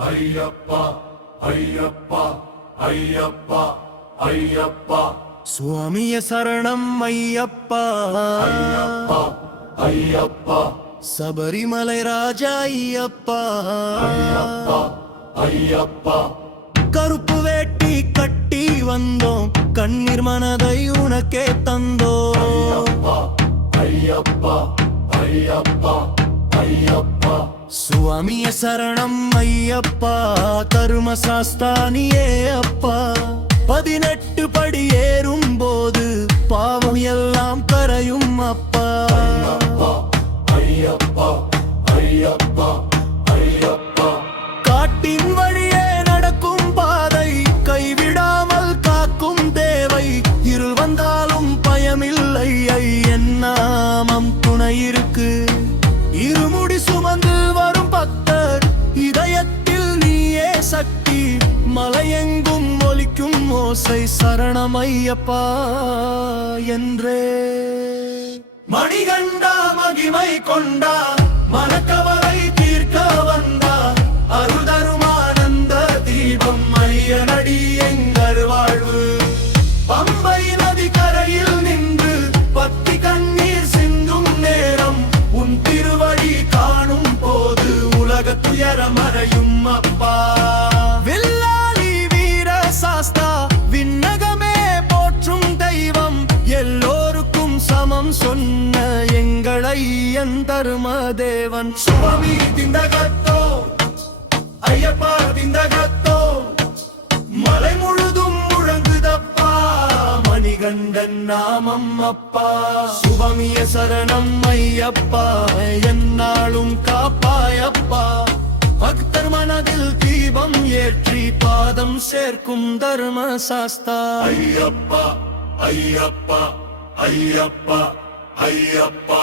ஐயப்பா ஐயப்பா ஐயப்பா ஐயப்பா சுவாமிய சரணம் ஐயப்பா ஐயப்பா ஐயப்பா சபரிமலை ராஜா ஐயப்பா ஐயப்பா ஐயப்பா கருப்பு வேட்டி கட்டி வந்தோம் கண்ணீர் மனதை உனக்கே தந்தோம் ஐயப்பா ஐயப்பா ஐயப்பா ஐயப்பா சுவாமிய சரணம் ஐயப்பா தரும சாஸ்தானியே அப்பா 18 படி ஏறும் போது பாவம் எல்லாம் கரையும் அப்பா ஐயப்பா ஐயப்பா ஐயப்பா காட்டின் வழியே நடக்கும் பாதை கைவிடாமல் காக்கும் தேவை இருள் வந்தாலும் பயமில்லை என் நாமம் துணை இருக்கு இருமுடி சுமந்து வரும் பக்தர் இதயத்தில் நீயே சக்தி மலையெங்கும் ஒலிக்கும் ஓசை சரணமையப்பா என்றே மணிகண்டா மகிமை கொண்டா மனக்கவலை தீர்க்க வந்தா அருதருமானந்த தீபம் ஐயனடி எங்கள் வாழ்வு பம்பை நதி கரையில் நின்று பத்தி கண்ணீர் சிந்தும் நேரம் உன் திருவடி காணும் போது உலக துயர மறையும் அப்பா வில்லாளி வீர சாஸ்தா விண்ணகமே போற்றும் தெய்வம் எல்லோருக்கும் சமம் சொன்ன எங்களை என் தரும தேவன் சுவாமி திண்டகத்தோ ஐயப்பா திண்டகத்தோ மலை முழுதும் முழங்குதப்பா மணிகண்டன் நாமம் அப்பா சுபமிய சரணம் ஐயப்பா என்னாலும் காப்பாயப்பா பக்தர் மனதில் தீபம் ஏற்றி பாதம் சேர்க்கும் தர்ம சாஸ்தா ஐயப்பா ஐயப்பா ஐயப்பா ஐயப்பா